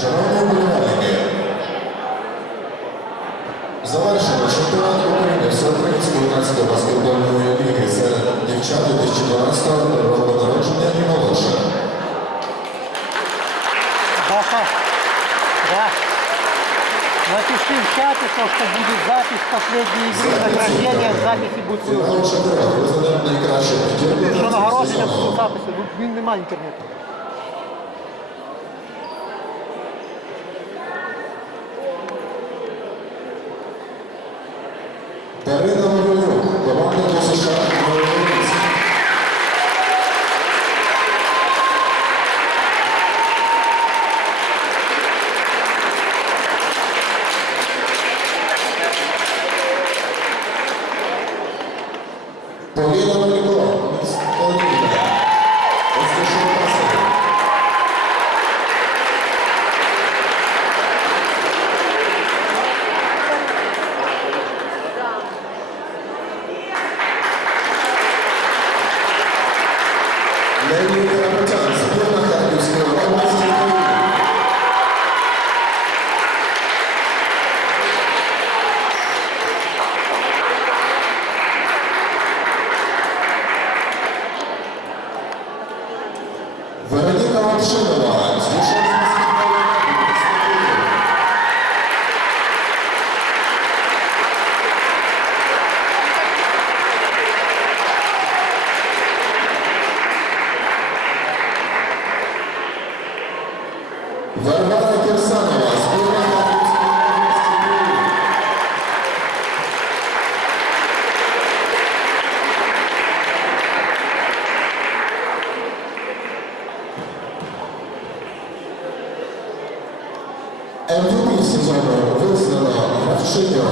Шановні вболівальники, завершено чемпіонат України Всеукраїнської юнацької баскетбольної ліги серед дівчат 2012 року народження і молодше. Даша, да. Напиши в чате, то, что будет запись последней игры награждения, записи будут Фінал выложены. чотирьох визнаним найкращим п'ятіркою Що нагородження сезону. будуть записи, тут він немає інтернету. Podendo 是我。Гравчиню.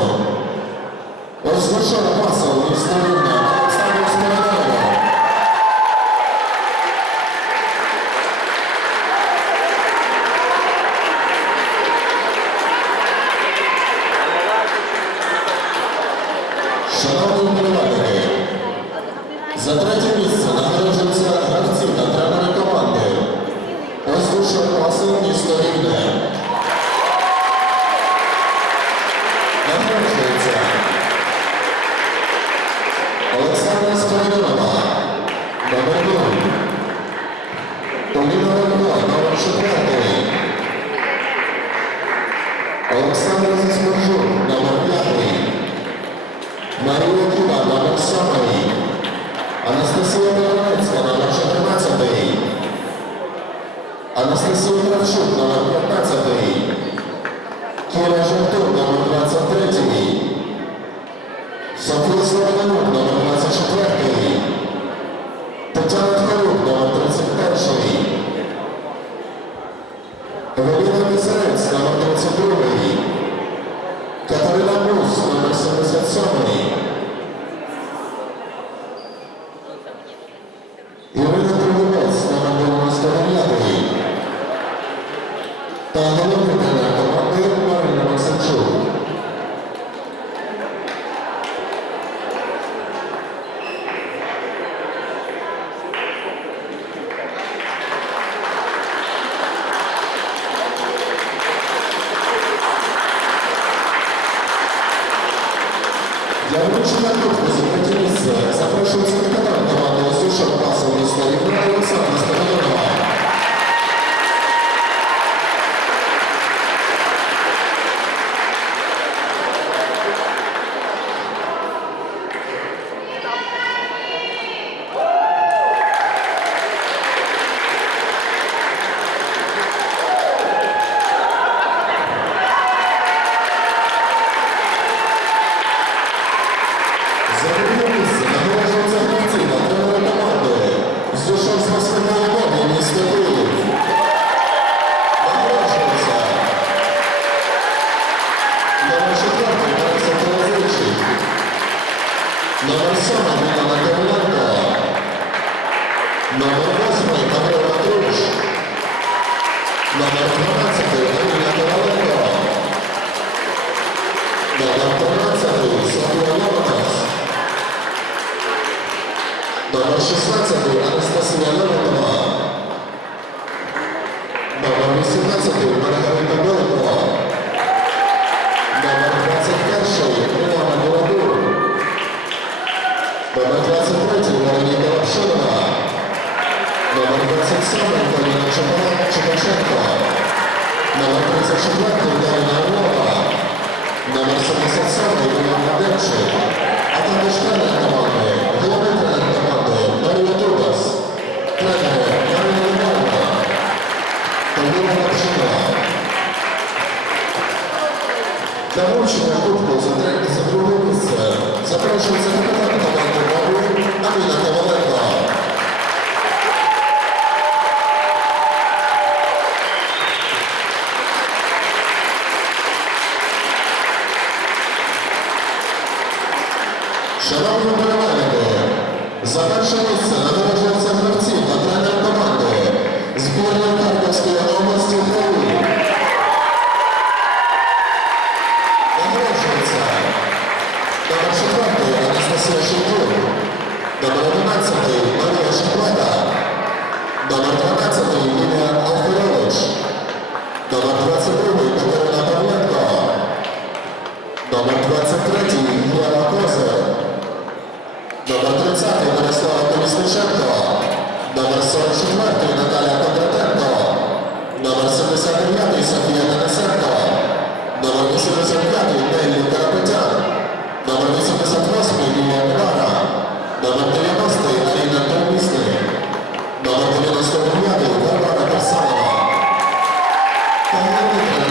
Озвучала пасом міста Рівна Олександр Смирнова. Шановні вболівальники, за третє місце нагороджуються гравці та тренери команди. Озвучує пасом місто Рівне. Нагороджується Олександра Смирнова, номер 0. Поліна Ромко, номер 4. Олександр Засмержук, номер 5. Марія Ківа, номер 7. Анастасія Миронецька, номер 14. Анастасія Кравчук, номер 15. Кіра Жовтур, номер 23. Софія Слободанюк, номер 24. Тетяна Ткарук, номер 31. Евеліна Місерець, номер 32. Катерина Мус, номер 77. Ірина Трогунець, номер 99. Та головний тренер команди Марина Максимчук. Для вручення кубку за третє місце секретаря команди Осушок пасової Олександра Степанова. Анастасія Леонова. Номер 18 Маргарита Шановні вболівальники, за перше місце нагороджуються гравці та тренер команди збірної Харківської області України. Нагороджується номер 4 Анастасія Шевчук, номер 11 Марія Шахлада, номер 12 Лілія Алферович, номер 22 Мирослава Колісниченко, номер 44 Наталія Кондратенко, номер 79 Софія Денисенко, номер 85 Нелі Карапетян, номер 88 Лілія Квара, номер 90 Аріна Термісний, номер 99 Варвара Персанова. Та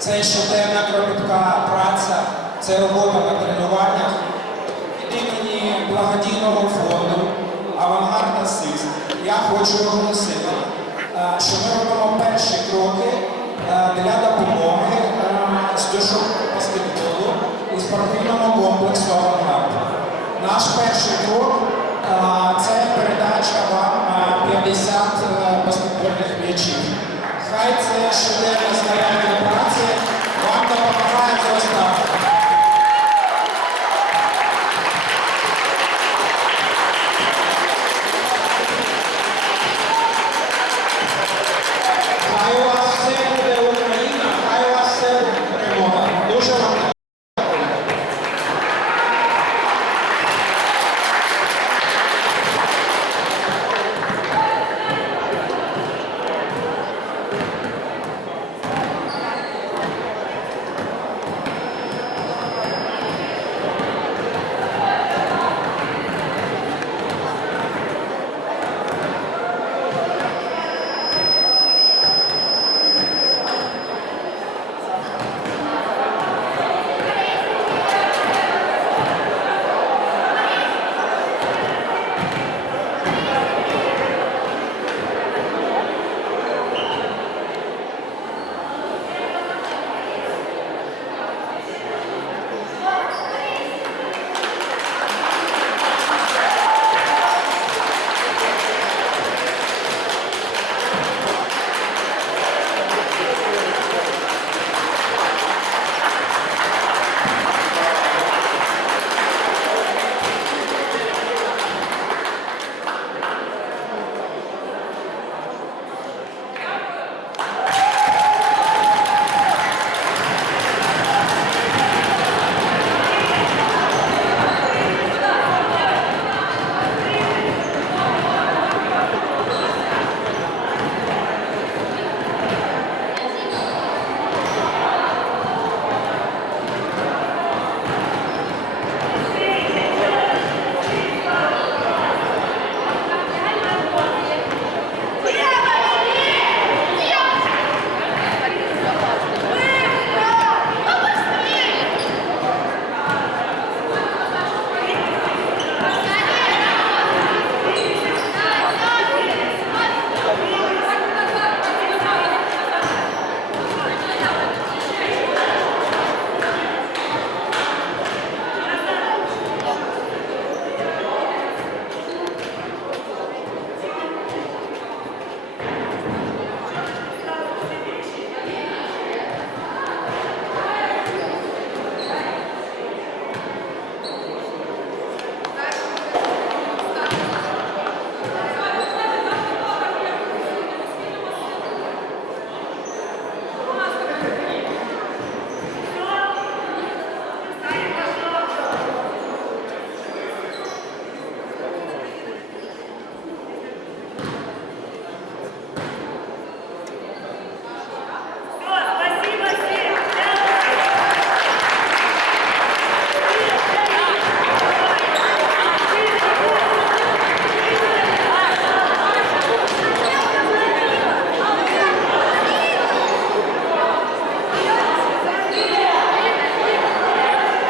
Це щоденна кропітка праця, це робота на тренуваннях. Від імені благодійного фонду Авангард Асист я хочу оголосити, е, що ми робимо перші кроки е, для допомоги е, з душок баскетболу і спортивному комплексу Авангард. Наш перший крок це передача вам е, 50 е, баскетбольних м'ячів. Хай це щоденна щоденне